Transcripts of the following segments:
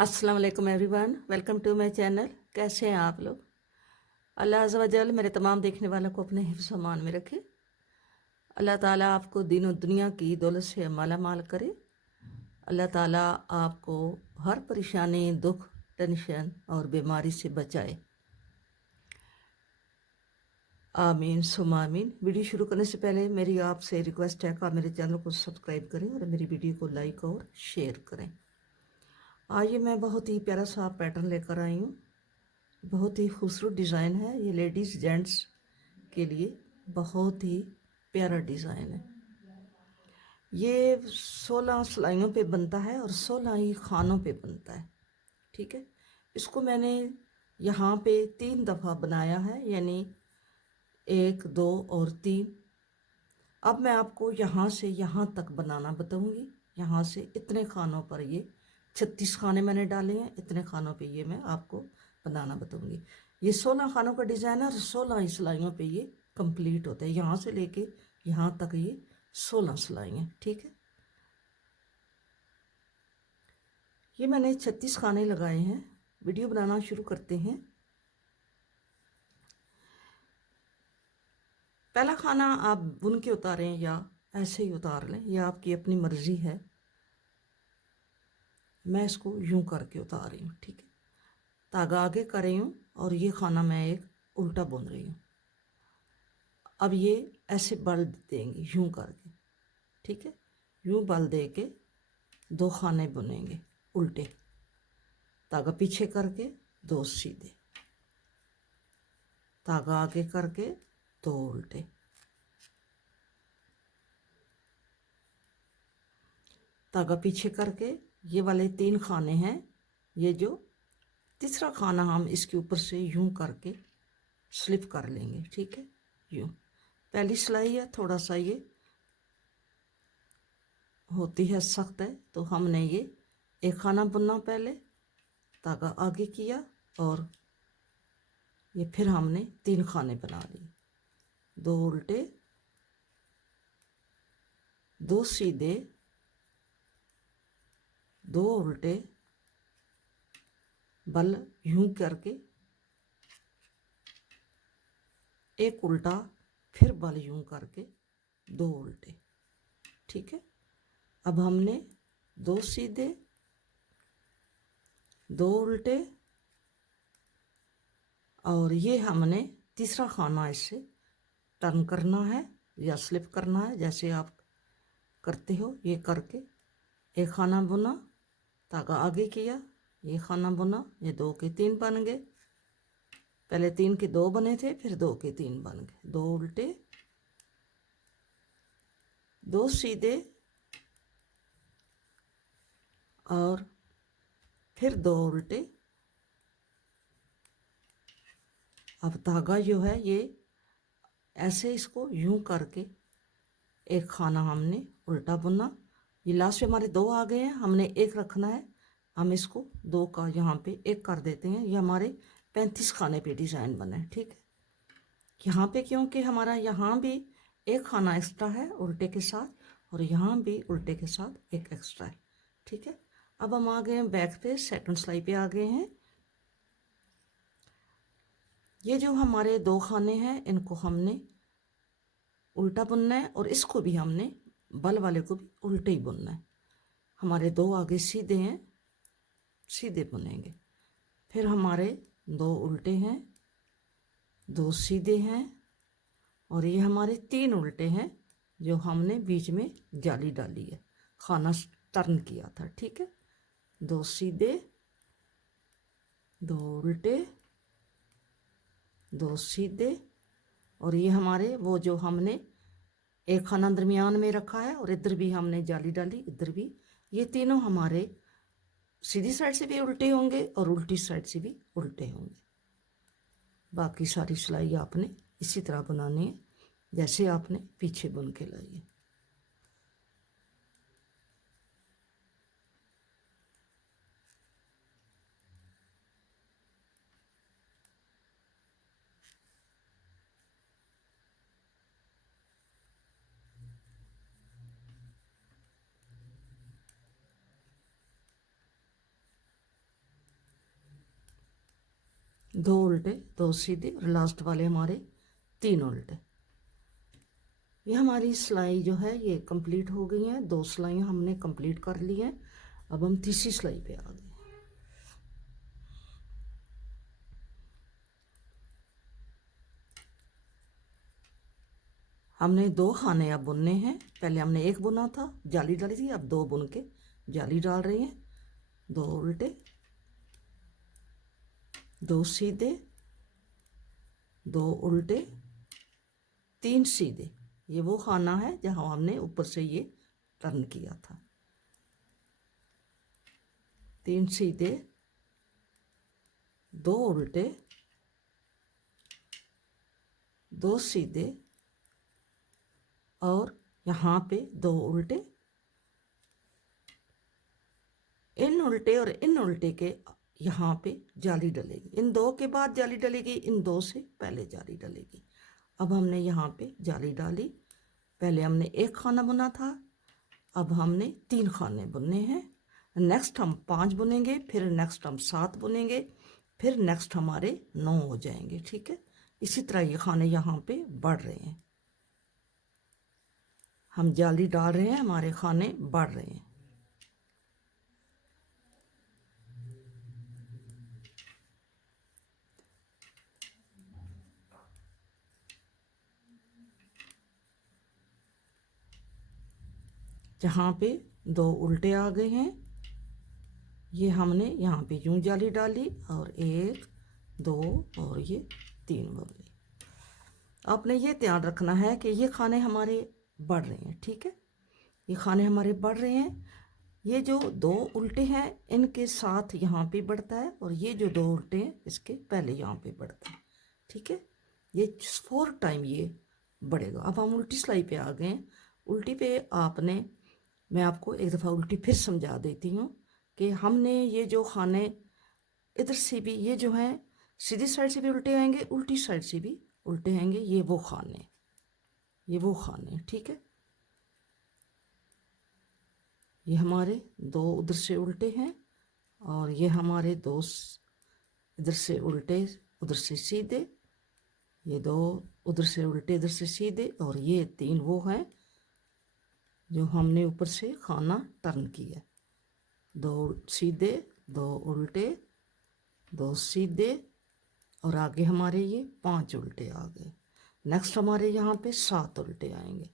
अस्सलाम वालेकुम everyone, welcome to my channel. कैसे हैं आप लोग? अल्लाह अज़्ज़ा वजल मेरे तमाम देखने वालों को अपने हिफ्ज़ अमान में रखे। अल्लाह ताला आपको दीन और दुनिया की दौलत से माला माल करे। अल्लाह ताला आपको हर परेशानी, दुख, टेंशन और बीमारी से बचाए। आमीन सुम्मा आमीन। वीडियो शुरू करने से पहले मेरी आपसे रिक्वेस्ट है कि आप मेरे चैनल को सब्सक्राइब करें और मेरी वीडियो को लाइक और शेयर करें। आज ये मैं बहुत ही प्यारा सा पैटर्न लेकर आई हूँ। बहुत ही खूबसूरत डिज़ाइन है। ये लेडीज़ जेंट्स के लिए बहुत ही प्यारा डिज़ाइन है। ये 16 सिलाइयों पे बनता है और 16 ही खानों पे बनता है। ठीक है, इसको मैंने यहाँ पे 3 दफ़ा बनाया है, यानी 1, 2 और 3। अब मैं आपको यहाँ से यहाँ तक बनाना बताऊँगी। यहाँ से इतने खानों पर ये 36 खाने मैंने डाले हैं, इतने खानों पे ये मैं आपको बनाना बताऊँगी। ये 16 खानों का डिज़ाइन है और 16 ही सिलाइयों पे ये कंप्लीट होता है। यहाँ से लेके यहाँ तक ये 16 सिलाई हैं। ठीक है, ये मैंने 36 खाने लगाए हैं। वीडियो बनाना शुरू करते हैं। पहला खाना आप बुन के उतारें या ऐसे ही उतार लें, यह आपकी अपनी मर्ज़ी है। मैं इसको यूं करके उतार रही हूँ। ठीक है, धागा आगे कर रही हूँ और ये खाना मैं एक उल्टा बुन रही हूँ। अब ये ऐसे बल देंगे यूं करके। ठीक है, यूं बल दे के 2 खाने बुनेंगे उल्टे, धागा पीछे करके 2 सीधे, धागा आगे करके 2 उल्टे, धागा पीछे करके। ये वाले 3 खाने हैं। ये जो तीसरा खाना हम इसके ऊपर से यूं करके स्लिप कर लेंगे। ठीक है, यूं पहली सिलाई है, थोड़ा सा ये होती है सख्त है, तो हमने ये एक खाना बुनना, पहले धागा आगे किया और ये फिर हमने 3 खाने बना लिए, 2 उल्टे, 2 सीधे, 2 उल्टे, बल यूं करके एक उल्टा, फिर बल यूं करके 2 उल्टे। ठीक है, अब हमने 2 सीधे, 2 उल्टे और ये हमने तीसरा खाना इससे टर्न करना है या स्लिप करना है, जैसे आप करते हो। ये करके एक खाना बुना, धागा आगे किया, ये खाना बुना, ये 2 के 3 बन गए। पहले 3 के 2 बने थे, फिर 2 के 3 बन गए। 2 उल्टे, 2 सीधे और फिर 2 उल्टे। अब धागा जो है ये ऐसे इसको यूं करके एक खाना हमने उल्टा बुना। ये लास्ट में हमारे 2 आ गए हैं, हमने 1 रखना है। हम इसको 2 का यहाँ पे 1 कर देते हैं। ये हमारे 35 खाने पे डिज़ाइन बना है। ठीक है, यहाँ पे क्योंकि हमारा यहाँ भी एक खाना एक्स्ट्रा है उल्टे के साथ और यहाँ भी उल्टे के साथ एक एक्स्ट्रा है। ठीक है, अब हम आ गए हैं बैक पे, सेकंड सिलाई पे आ गए हैं। ये जो हमारे 2 खाने हैं इनको हमने उल्टा बुनना है और इसको भी हमने बल वाले को भी उल्टे ही बुनना है। हमारे 2 आगे सीधे हैं, सीधे बुनेंगे, फिर हमारे 2 उल्टे हैं, 2 सीधे हैं और ये हमारे 3 उल्टे हैं जो हमने बीच में जाली डाली है, खाना टर्न किया था। ठीक है, 2 सीधे, 2 उल्टे, 2 सीधे और ये हमारे वो जो हमने एक खाना दरमियान में रखा है और इधर भी हमने जाली डाली, इधर भी। ये तीनों हमारे सीधी साइड से भी उल्टे होंगे और उल्टी साइड से भी उल्टे होंगे। बाकी सारी सिलाई आपने इसी तरह बनानी है जैसे आपने पीछे बुन के लाई है। 2 उल्टे 2 सीधे और लास्ट वाले हमारे 3 उल्टे। ये हमारी सिलाई जो है ये कंप्लीट हो गई है। 2 सिलाइयाँ हमने कंप्लीट कर ली हैं। अब हम तीसरी सिलाई पे आ गए। हमने 2 खाने अब बुनने हैं। पहले हमने 1 बुना था, जाली डाली थी, अब 2 बुन के जाली डाल रहे हैं। 2 उल्टे 2 सीधे 2 उल्टे 3 सीधे। ये वो खाना है जहाँ हमने ऊपर से ये टर्न किया था। 3 सीधे 2 उल्टे 2 सीधे और यहाँ पे 2 उल्टे। इन उल्टे और इन उल्टे के यहाँ पे जाली डलेगी। इन 2 के बाद जाली डलेगी, इन 2 से पहले जाली डलेगी। अब हमने यहाँ पे जाली डाली। पहले हमने 1 खाना बुना था, अब हमने 3 खाने बुनने हैं। नेक्स्ट हम 5 बुनेंगे, फिर नेक्स्ट हम 7 बुनेंगे, फिर नेक्स्ट हमारे 9 हो जाएंगे। ठीक है, इसी तरह ये खाने यहाँ पे बढ़ रहे हैं। हम जाली डाल रहे हैं, हमारे खाने बढ़ रहे हैं। जहाँ पे 2 उल्टे आ गए हैं, ये हमने यहाँ पे यूं जाली डाली और 1 2 और ये 3 बन गई। आपने ये ध्यान रखना है कि ये खाने हमारे बढ़ रहे हैं। ठीक है, ये खाने हमारे बढ़ रहे हैं। ये जो 2 उल्टे हैं इनके साथ यहाँ पे बढ़ता है, और ये जो 2 उल्टे हैं इसके पहले यहाँ पे बढ़ता है। ठीक है, ये 4 टाइम ये बढ़ेगा। अब हम उल्टी सिलाई पे आ गए हैं। उल्टी पे आपने, मैं आपको एक दफ़ा उल्टी फिर समझा देती हूँ कि हमने ये जो खाने इधर से भी ये जो हैं सीधी साइड से भी उल्टे आएंगे, उल्टी साइड से भी उल्टे आएंगे। ये वो खाने, ये वो खाने। ठीक है, ये हमारे 2 उधर से उल्टे हैं और ये हमारे 2 इधर से उल्टे उधर से सीधे। ये 2 उधर से उल्टे इधर से सीधे, और ये 3 वो हैं जो हमने ऊपर से खाना टर्न किया। 2 सीधे 2 उल्टे 2 सीधे, और आगे हमारे ये 5 उल्टे आ गए। नेक्स्ट हमारे यहाँ पे 7 उल्टे आएंगे,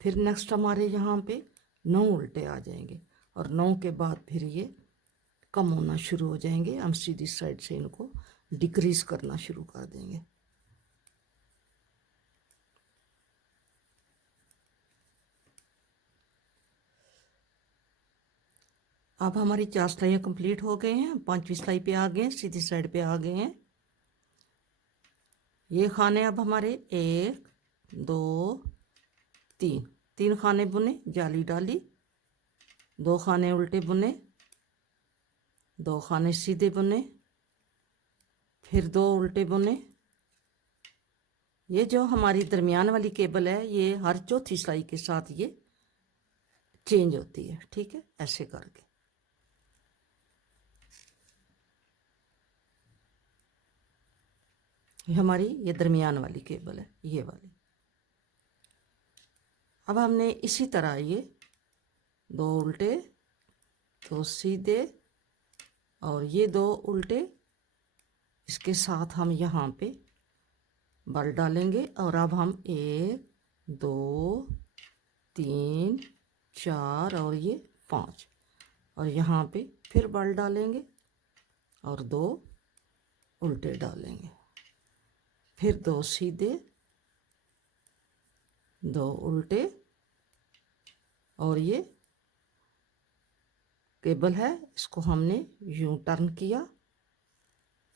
फिर नेक्स्ट हमारे यहाँ पे 9 उल्टे आ जाएंगे, और 9 के बाद फिर ये कम होना शुरू हो जाएंगे। हम सीधी साइड से इनको डिक्रीज करना शुरू कर देंगे। अब हमारी 4 सिलाइयाँ कंप्लीट हो गए हैं। 5वीं सिलाई पे आ गए हैं, सीधी साइड पे आ गए हैं। ये खाने अब हमारे 1 2 3 खाने बुने, जाली डाली, 2 खाने उल्टे बुने, 2 खाने सीधे बुने, फिर 2 उल्टे बुने। ये जो हमारी दरमियान वाली केबल है ये हर चौथी सिलाई के साथ ये चेंज होती है। ठीक है, ऐसे करके ये हमारी ये दरमियान वाली केबल है, ये वाली। अब हमने इसी तरह ये 2 उल्टे 2 सीधे और ये 2 उल्टे, इसके साथ हम यहाँ पे बल डालेंगे। और अब हम 1 2 3 4 और ये 5, और यहाँ पे फिर बल डालेंगे और 2 उल्टे डालेंगे, फिर 2 सीधे 2 उल्टे, और ये केबल है इसको हमने यूं टर्न किया,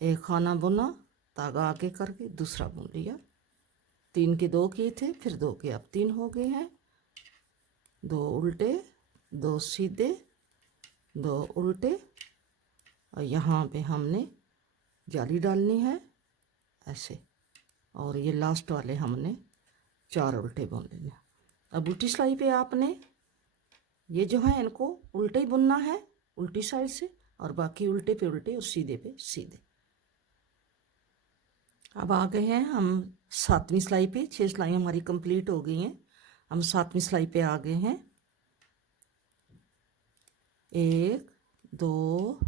एक खाना बुना, धागा आगे करके दूसरा बुन लिया। 3 के 2 किए थे, फिर 2 के अब 3 हो गए हैं। 2 उल्टे 2 सीधे 2 उल्टे, और यहाँ पे हमने जाली डालनी है ऐसे, और ये लास्ट वाले हमने 4 उल्टे बुन लेने। अब उल्टी सिलाई पे आपने ये जो है इनको उल्टे ही बुनना है, उल्टी साइड से, और बाकी उल्टे पे उल्टे और सीधे पे सीधे। अब आ गए हैं हम 7वीं सिलाई पे। 6 सिलाई हमारी कंप्लीट हो गई हैं, हम 7वीं सिलाई पे आ गए हैं। 1 2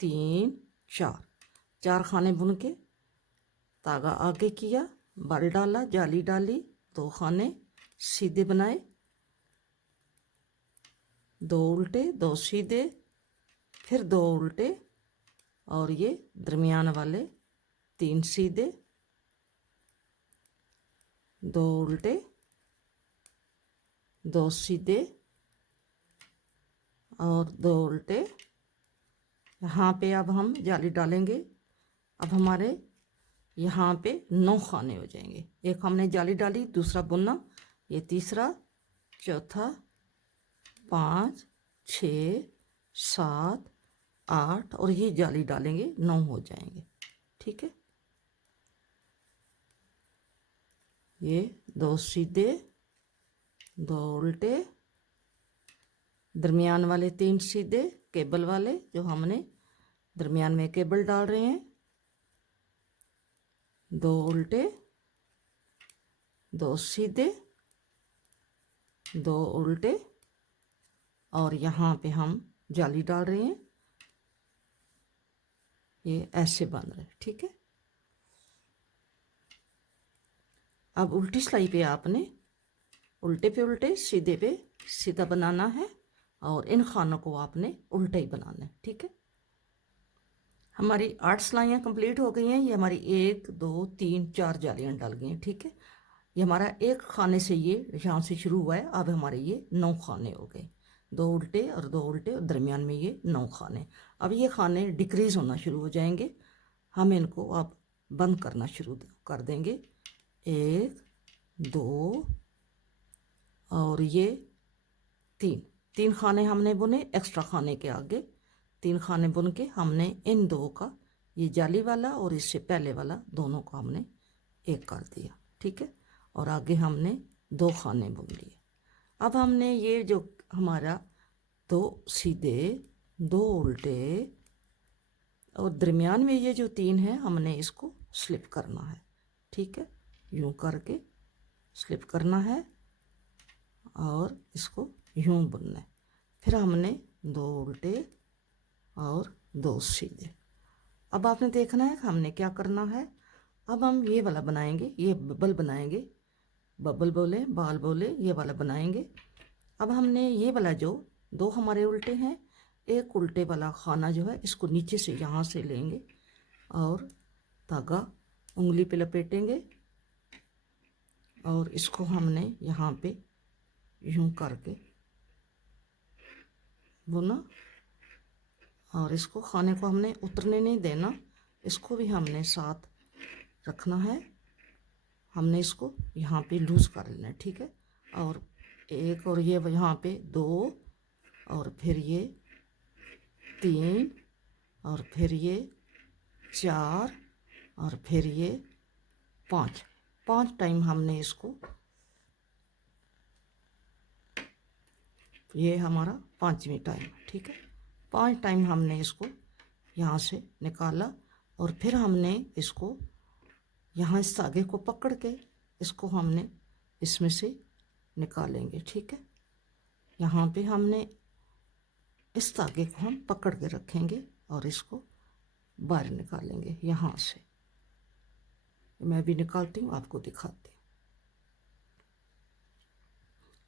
3 4, 4 खाने बुन के धागा आगे किया, बल डाला, जाली डाली, 2 खाने सीधे बनाए, 2 उल्टे 2 सीधे, फिर 2 उल्टे और ये दरमियान वाले 3 सीधे, 2 उल्टे 2 सीधे और 2 उल्टे। यहाँ पे अब हम जाली डालेंगे। अब हमारे यहाँ पे 9 खाने हो जाएंगे। एक हमने जाली डाली, दूसरा बुनना, ये तीसरा, चौथा, 5 6 7 8 और ये जाली डालेंगे, 9 हो जाएंगे। ठीक है, ये 2 सीधे 2 उल्टे, दरमियान वाले 3 सीधे केबल वाले, जो हमने दरमियान में केबल डाल रहे हैं, 2 उल्टे 2 सीधे 2 उल्टे और यहाँ पे हम जाली डाल रहे हैं, ये ऐसे बन रहे हैं। ठीक है, अब उल्टी सिलाई पे आपने उल्टे पे उल्टे सीधे पे सीधा बनाना है और इन खानों को आपने उल्टा ही बनाना है। ठीक है, हमारी 8 सिलाइयाँ कंप्लीट हो गई हैं। ये हमारी 1 2 3 4 जालियाँ डल गई हैं। ठीक है, ये हमारा एक खाने से ये यहाँ से शुरू हुआ है, अब हमारे ये 9 खाने हो गए, 2 उल्टे और 2 उल्टे और दरमियान में ये 9 खाने। अब ये खाने डिक्रीज होना शुरू हो जाएंगे, हम इनको अब बंद करना शुरू कर देंगे। 1 2 और ये 3 खाने हमने बुने एक्स्ट्रा खाने के आगे, 3 खाने बुन के हमने इन 2 का, ये जाली वाला और इससे पहले वाला, दोनों को हमने एक कर दिया। ठीक है, और आगे हमने 2 खाने बुन लिए। अब हमने ये जो हमारा 2 सीधे 2 उल्टे और दरमियान में ये जो 3 है, हमने इसको स्लिप करना है। ठीक है, यूं करके स्लिप करना है और इसको यूं बुनना है। फिर हमने 2 उल्टे और 2 सीधे। अब आपने देखना है हमने क्या करना है। अब हम ये वाला बनाएंगे, ये बबल बनाएंगे, बबल बोले बाल बोले, ये वाला बनाएंगे। अब हमने ये वाला जो 2 हमारे उल्टे हैं, एक उल्टे वाला खाना जो है, इसको नीचे से यहाँ से लेंगे और धागा उंगली पे लपेटेंगे और इसको हमने यहाँ पे यूं करके बुना और इसको खाने को हमने उतरने नहीं देना, इसको भी हमने साथ रखना है। हमने इसको यहाँ पे लूज कर लेना है। ठीक है, और एक और ये यहाँ पे 2 और फिर ये 3 और फिर ये 4 और फिर ये 5 टाइम हमने इसको, ये हमारा 5वीं टाइम। ठीक है, 5 टाइम हमने इसको यहाँ से निकाला और फिर हमने इसको यहाँ इस धागे को पकड़ के इसको हमने इसमें से निकालेंगे। ठीक है, यहाँ पे हमने इस धागे को हम पकड़ के रखेंगे और इसको बाहर निकालेंगे यहाँ से। मैं भी निकालती हूँ, आपको दिखाती हूँ।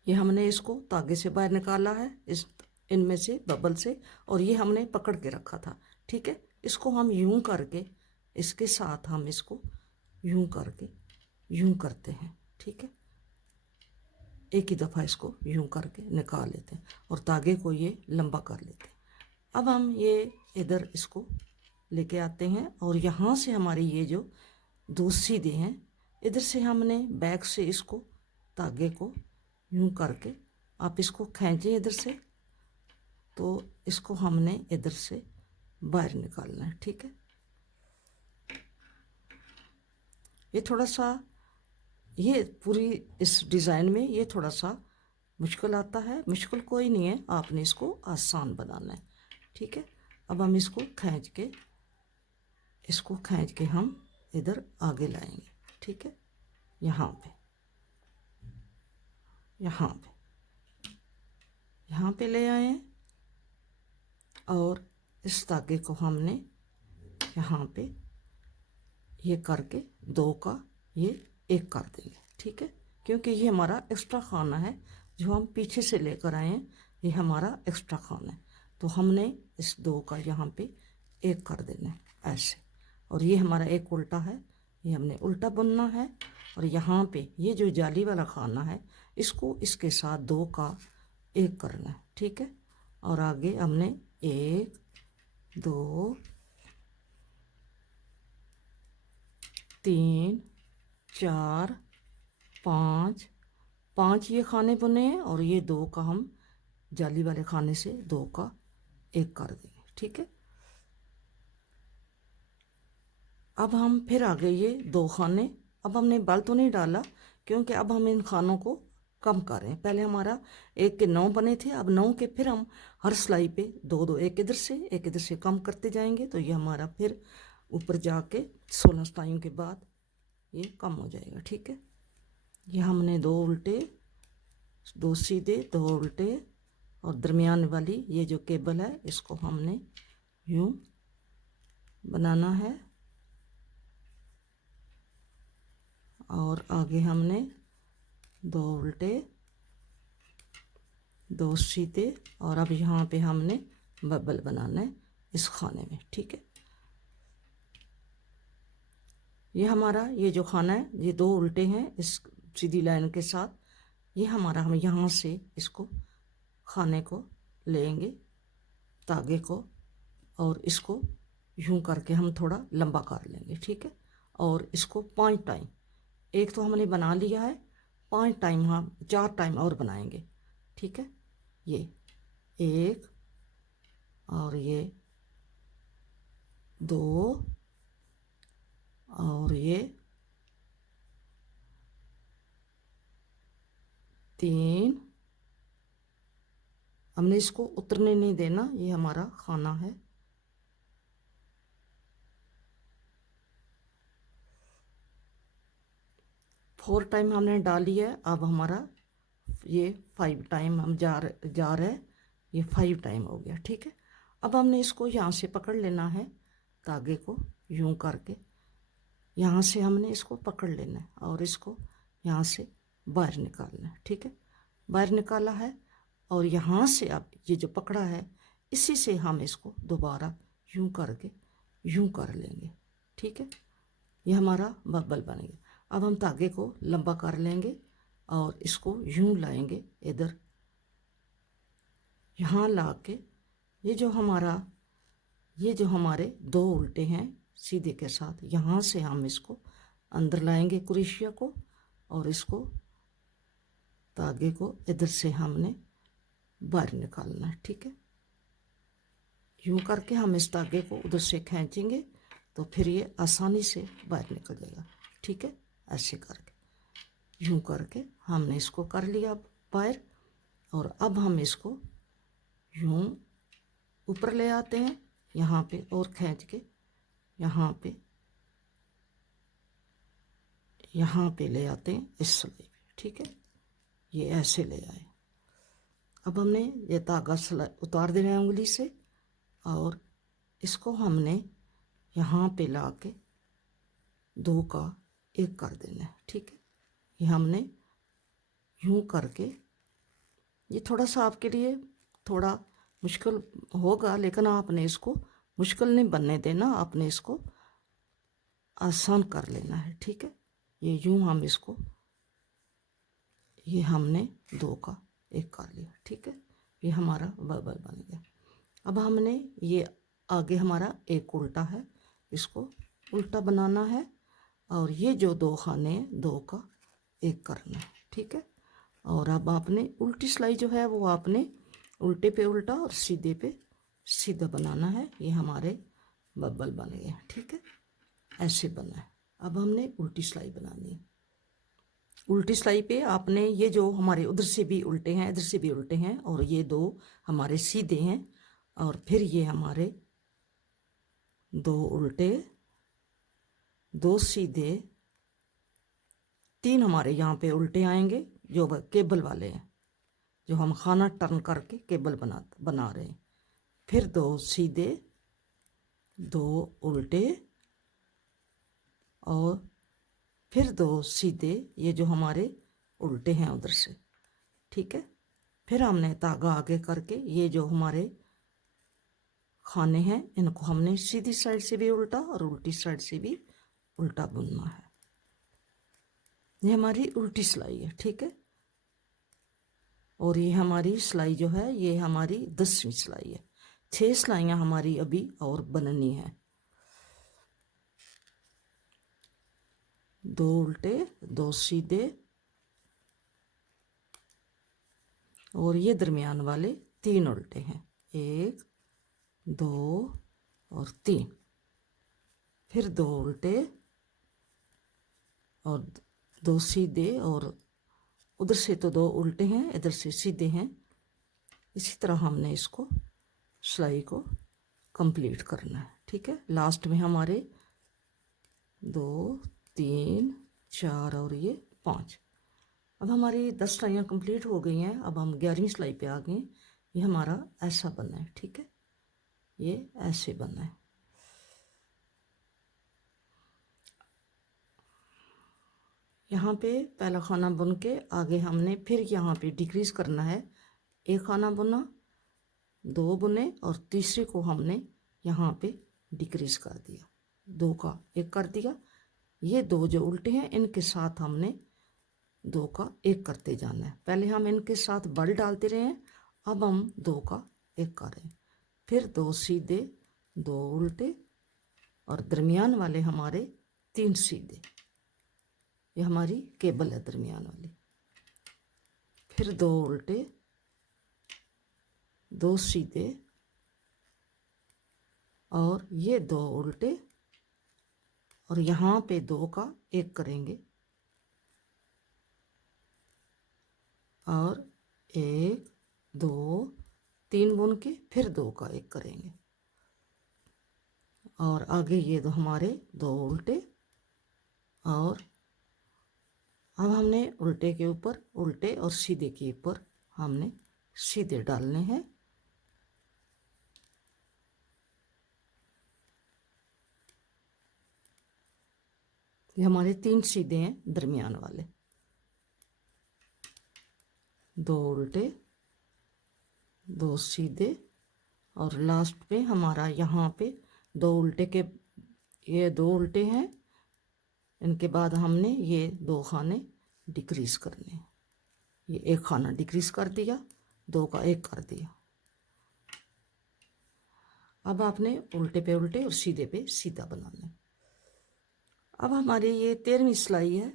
ये हमने इसको धागे से बाहर निकाला है, इस इनमें से बबल से, और ये हमने पकड़ के रखा था। ठीक है, इसको हम यूं करके इसके साथ हम इसको यूं करके यूं करते हैं। ठीक है, एक ही दफ़ा इसको यूं करके निकाल लेते हैं और धागे को ये लंबा कर लेते हैं। अब हम ये इधर इसको लेके आते हैं और यहाँ से हमारी ये जो 2 सीधे हैं, इधर से हमने बैक से इसको धागे को यूं करके, आप इसको खींचें इधर से, तो इसको हमने इधर से बाहर निकालना है। ठीक है, ये थोड़ा सा, ये पूरी इस डिज़ाइन में ये थोड़ा सा मुश्किल आता है, मुश्किल कोई नहीं है, आपने इसको आसान बनाना है। ठीक है, अब हम इसको खींच के हम इधर आगे लाएंगे, ठीक है। यहाँ पे ले आए हैं और इस धागे को हमने यहाँ पे ये करके 2 का ये 1 कर देंगे, ठीक है। क्योंकि ये हमारा एक्स्ट्रा खाना है जो हम पीछे से लेकर आए हैं, ये हमारा एक्स्ट्रा खाना है, तो हमने इस 2 का यहाँ पे 1 कर देना है ऐसे। और ये हमारा एक उल्टा है, ये हमने उल्टा बुनना है। और यहाँ पे ये जो जाली वाला खाना है इसको इसके साथ 2 का 1 करना है, ठीक है। और आगे हमने 1 2 3 4 5 ये खाने बुने हैं और ये 2 का हम जाली वाले खाने से 2 का 1 कर देंगे, ठीक है। अब हम फिर आगे ये 2 खाने, अब हमने बल तो नहीं डाला क्योंकि अब हम इन खानों को कम कर रहे हैं। पहले हमारा 1 के 9 बने थे, अब 9 के फिर हम हर सिलाई पे 2 2 एक इधर से कम करते जाएंगे, तो ये हमारा फिर ऊपर जाके 16 सिलाइयों के बाद ये कम हो जाएगा, ठीक है। ये हमने 2 उल्टे 2 सीधे 2 उल्टे और दरमियान वाली ये जो केबल है इसको हमने यूं बनाना है। और आगे हमने 2 उल्टे 2 सीधे और अब यहाँ पे हमने बबल बनाना है इस खाने में, ठीक है। ये हमारा ये जो खाना है ये 2 उल्टे हैं इस सीधी लाइन के साथ, ये हमारा हम यहाँ से इसको खाने को लेंगे धागे को और इसको यूं करके हम थोड़ा लंबा कर लेंगे, ठीक है। और इसको 5 टाइम, एक तो हमने बना लिया है, 5 टाइम हम 4 टाइम और बनाएंगे, ठीक है। ये 1 और ये 2 और ये 3, हमने इसको उतरने नहीं देना, ये हमारा खाना है। फोर टाइम हमने डाली है, अब हमारा ये 5 टाइम हम जा रहे हैं, ये 5 टाइम हो गया, ठीक है। अब हमने इसको यहाँ से पकड़ लेना है धागे को यूं करके, यहाँ से हमने इसको पकड़ लेना है और इसको यहाँ से बाहर निकालना है, ठीक है। बाहर निकाला है और यहाँ से अब ये जो पकड़ा है इसी से हम इसको दोबारा यूं करके यूं कर लेंगे, ठीक है। ये हमारा बबल बन गया। अब हम धागे को लंबा कर लेंगे और इसको यूं लाएंगे इधर, यहाँ ला के ये जो हमारे 2 उल्टे हैं सीधे के साथ, यहाँ से हम इसको अंदर लाएंगे क्रोशिया को और इसको धागे को इधर से हमने बाहर निकालना है, ठीक है। यूं करके हम इस धागे को उधर से खींचेंगे तो फिर ये आसानी से बाहर निकल जाएगा, ठीक है। ऐसे करके यूं करके हमने इसको कर लिया बाहर। और अब हम इसको यूं ऊपर ले आते हैं यहाँ पे और खींच के यहाँ पे ले आते हैं इस सिलाई पे, ठीक है। ये ऐसे ले आए। अब हमने ये धागा उतार देना है उंगली से और इसको हमने यहाँ पे ला के 2 का 1 कर देना है, ठीक है। ये हमने यूं करके, ये थोड़ा सा आपके लिए थोड़ा मुश्किल होगा लेकिन आपने इसको मुश्किल नहीं बनने देना, आपने इसको आसान कर लेना है, ठीक है। ये यूं हम इसको, ये हमने 2 का 1 कर लिया, ठीक है। ये हमारा बबल बन गया। अब हमने ये आगे हमारा एक उल्टा है, इसको उल्टा बनाना है और ये जो 2 खाने हैं 2 का 1 करना है, ठीक है। और अब आपने उल्टी सिलाई जो है वो आपने उल्टे पे उल्टा और सीधे पे सीधा बनाना है। ये हमारे बबल बन गए, ठीक है। ऐसे बना है। अब हमने उल्टी सिलाई बनानी है। उल्टी सिलाई पे आपने ये जो हमारे उधर से भी उल्टे हैं इधर से भी उल्टे हैं और ये 2 हमारे सीधे हैं और फिर ये हमारे 2 उल्टे दो सीधे, तीन हमारे यहाँ पे उल्टे आएंगे जो केबल वाले हैं, जो हम खाना टर्न करके केबल बना रहे हैं। फिर दो सीधे, दो उल्टे, और फिर दो सीधे, ये जो हमारे उल्टे हैं उधर से, ठीक है। फिर हमने धागा आगे करके ये जो हमारे खाने हैं इनको हमने सीधी साइड से भी उल्टा और उल्टी साइड से भी उल्टा बुनना है। ये हमारी उल्टी सिलाई है, ठीक है। और ये हमारी सिलाई जो है ये हमारी 10वीं सिलाई है। 6 सिलाइयाँ हमारी अभी और बननी है। दो उल्टे, दो सीधे, और ये दरमियान वाले 3 उल्टे हैं, 1 2 और 3। फिर दो उल्टे और दो सीधे, और उधर से तो दो उल्टे हैं, इधर से सीधे हैं। इसी तरह हमने इसको सिलाई को कंप्लीट करना है, ठीक है। लास्ट में हमारे 2 3 4 और ये 5। अब हमारी 10 सिलाइयाँ कंप्लीट हो गई हैं। अब हम 11वीं सिलाई पे आ गए हैं। ये हमारा ऐसा बनना है, ठीक है। ये ऐसे बनना है। यहाँ पे पहला खाना बुन के आगे हमने फिर यहाँ पे डिक्रीज करना है। एक खाना बुना, दो बुने, और तीसरे को हमने यहाँ पे डिक्रीज कर दिया, 2 का 1 कर दिया। ये दो जो उल्टे हैं इनके साथ हमने 2 का 1 करते जाना है। पहले हम इनके साथ बल डालते रहे हैं, अब हम 2 का 1 कर रहे हैं। फिर दो सीधे, दो उल्टे, और दरमियान वाले हमारे 3 सीधे। ये हमारी केबल है दरमियान वाली। फिर दो उल्टे, दो सीधे, और ये दो उल्टे, और यहाँ पे 2 का 1 करेंगे, और 1 2 3 बुन के फिर 2 का 1 करेंगे, और आगे ये दो हमारे 2 उल्टे। और अब हमने उल्टे के ऊपर उल्टे और सीधे के ऊपर हमने सीधे डालने हैं। ये हमारे 3 सीधे हैं दरमियान वाले, 2 उल्टे, 2 सीधे, और लास्ट पे हमारा यहाँ पे 2 उल्टे के, ये 2 उल्टे हैं, इनके बाद हमने ये 2 खाने डिक्रीज करने। ये 1 खाना डिक्रीज कर दिया, 2 का 1 कर दिया। अब आपने उल्टे पे उल्टे और सीधे पे सीधा बनाना है। अब हमारी ये 13वीं सिलाई है।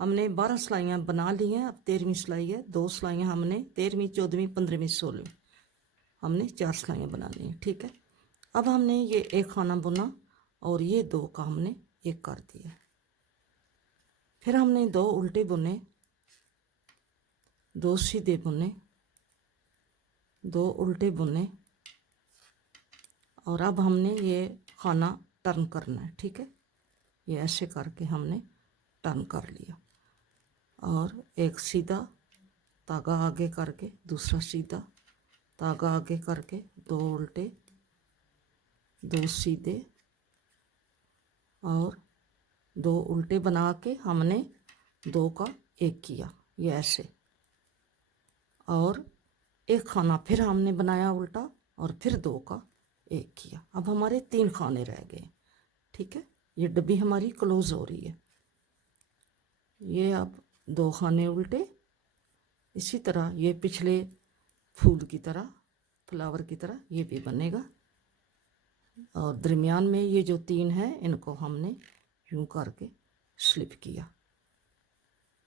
हमने 12 सिलाइयाँ बना ली हैं, अब 13वीं सिलाई है। 2 सिलाइयाँ हमने 13वीं 14वीं 15वीं 16वीं हमने 4 सिलाइयाँ बनानी है, ठीक है। अब हमने ये 1 खाना बुना और ये 2 का हमने 1 कर दिया। फिर हमने 2 उल्टे बुने, 2 सीधे बुने, 2 उल्टे बुने, और अब हमने ये खाना टर्न करना है, ठीक है। ये ऐसे करके हमने टर्न कर लिया, और एक सीधा धागा आगे करके, दूसरा सीधा धागा आगे करके, 2 उल्टे, 2 सीधे, और 2 उल्टे बना के हमने 2 का 1 किया, ये ऐसे। और 1 खाना फिर हमने बनाया उल्टा, और फिर 2 का 1 किया। अब हमारे 3 खाने रह गए, ठीक है। ये डब्बी हमारी क्लोज हो रही है। ये अब 2 खाने उल्टे, इसी तरह ये पिछले फूल की तरह, फ्लावर की तरह ये भी बनेगा। और दरमियान में ये जो 3 हैं इनको हमने यूं करके स्लिप किया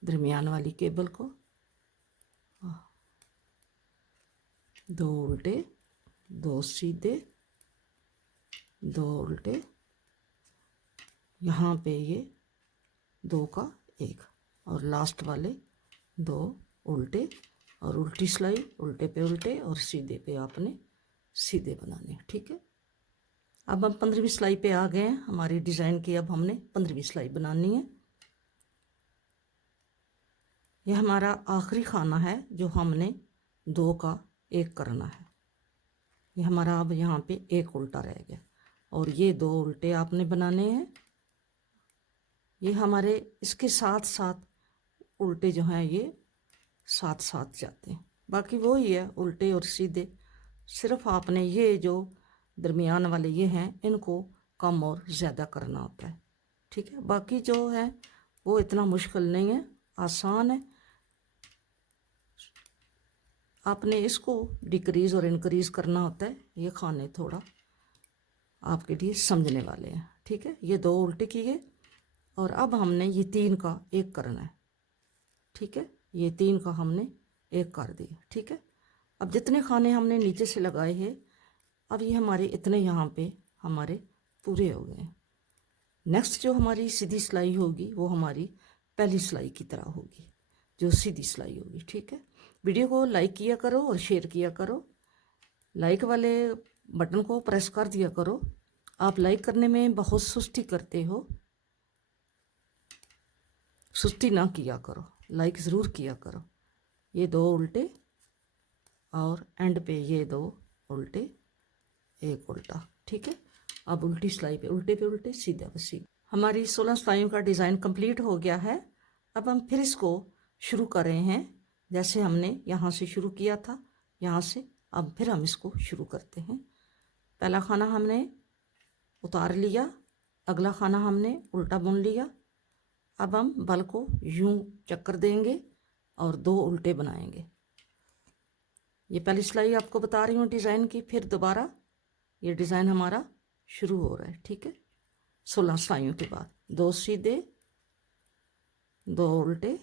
दरमियान वाली केबल को। 2 उल्टे, 2 सीधे, 2 उल्टे, यहाँ पे ये 2 का 1, और लास्ट वाले 2 उल्टे, और उल्टी सिलाई उल्टे पे उल्टे और सीधे पे आपने सीधे बनाने, ठीक है। अब हम 15वीं सिलाई पे आ गए हैं। हमारी डिज़ाइन की अब हमने 15वीं सिलाई बनानी है। यह हमारा आखिरी खाना है जो हमने 2 का 1 करना है। ये हमारा अब यहाँ पे एक उल्टा रह गया और ये 2 उल्टे आपने बनाने हैं। ये हमारे इसके साथ साथ उल्टे जो हैं ये साथ साथ जाते हैं। बाकी वो ही है उल्टे और सीधे, सिर्फ आपने ये जो दरमियान वाले ये हैं इनको कम और ज़्यादा करना होता है। ठीक है, बाकी जो है वो इतना मुश्किल नहीं है, आसान है। आपने इसको डिक्रीज़ और इंक्रीज़ करना होता है। ये खाने थोड़ा आपके लिए समझने वाले हैं। ठीक है, ये 2 उल्टे किए और अब हमने ये 3 का 1 करना है। ठीक है, ये 3 का हमने 1 कर दिया। ठीक है, अब जितने खाने हमने नीचे से लगाए हैं अब ये हमारे इतने यहाँ पे हमारे पूरे हो गए। नेक्स्ट जो हमारी सीधी सिलाई होगी वो हमारी पहली सिलाई की तरह होगी, जो सीधी सिलाई होगी। ठीक है, वीडियो को लाइक किया करो और शेयर किया करो। लाइक वाले बटन को प्रेस कर दिया करो। आप लाइक करने में बहुत सुस्ती करते हो, सुस्ती ना किया करो, लाइक ज़रूर किया करो। ये 2 उल्टे और एंड पे ये 2 उल्टे 1 उल्टा। ठीक है, अब उल्टी सिलाई पे उल्टे सीधा पे सीधा। हमारी 16 सिलाइयों का डिज़ाइन कंप्लीट हो गया है। अब हम फिर इसको शुरू कर रहे हैं जैसे हमने यहाँ से शुरू किया था, यहाँ से अब फिर हम इसको शुरू करते हैं। पहला खाना हमने उतार लिया, अगला खाना हमने उल्टा बुन लिया। अब हम बल को यूं चक्कर देंगे और 2 उल्टे बनाएंगे। ये पहली सिलाई आपको बता रही हूँ डिज़ाइन की। फिर दोबारा ये डिज़ाइन हमारा शुरू हो रहा है। ठीक है, 16 सिलाइयों के बाद 2 सीधे 2 उल्टे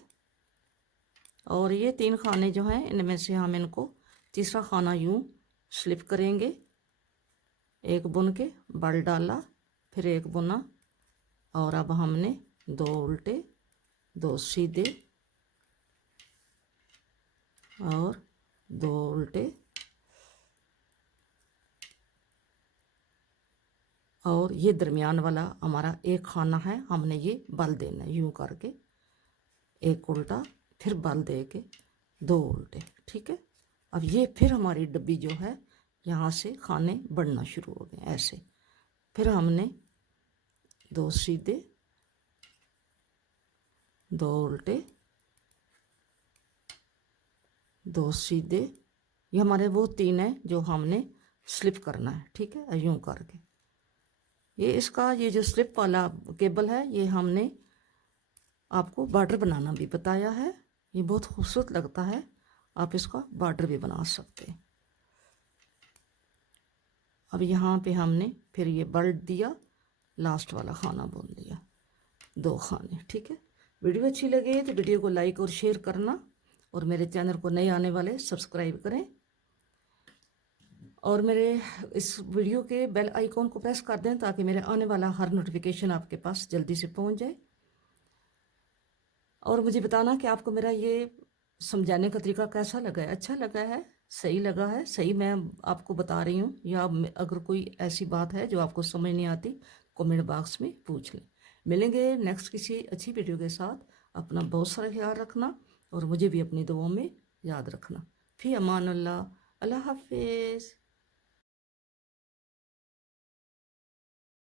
और ये 3 खाने जो हैं इनमें से हम इनको तीसरा खाना यूं स्लिप करेंगे। एक बुन के बल डाला, फिर एक बुना और अब हमने 2 उल्टे 2 सीधे और 2 उल्टे और ये दरमियान वाला हमारा एक खाना है, हमने ये बल देना है यूं करके, एक उल्टा फिर बल दे के 2 उल्टे। ठीक है, अब ये फिर हमारी डब्बी जो है यहाँ से खाने बढ़ना शुरू हो गए ऐसे। फिर हमने 2 सीधे 2 उल्टे 2 सीधे, ये हमारे वो 3 हैं जो हमने स्लिप करना है। ठीक है, यूं करके ये इसका ये जो स्लिप वाला केबल है ये हमने आपको बॉर्डर बनाना भी बताया है। ये बहुत खूबसूरत लगता है, आप इसका बॉर्डर भी बना सकते हैं। अब यहाँ पे हमने फिर ये बल्ट दिया, लास्ट वाला खाना बुन दिया, 2 खाने। ठीक है, वीडियो अच्छी लगे तो वीडियो को लाइक और शेयर करना और मेरे चैनल को नए आने वाले सब्सक्राइब करें और मेरे इस वीडियो के बेल आइकॉन को प्रेस कर दें ताकि मेरे आने वाला हर नोटिफिकेशन आपके पास जल्दी से पहुंच जाए। और मुझे बताना कि आपको मेरा ये समझाने का तरीका कैसा लगा है, अच्छा लगा है, सही लगा है, सही मैं आपको बता रही हूँ, या अगर कोई ऐसी बात है जो आपको समझ नहीं आती कमेंट बॉक्स में पूछ लें। मिलेंगे नेक्स्ट किसी अच्छी वीडियो के साथ। अपना बहुत सारा ख्याल रखना और मुझे भी अपनी दुआओं में याद रखना। फिर अमान अल्लाह, अल्लाह हाफिज़।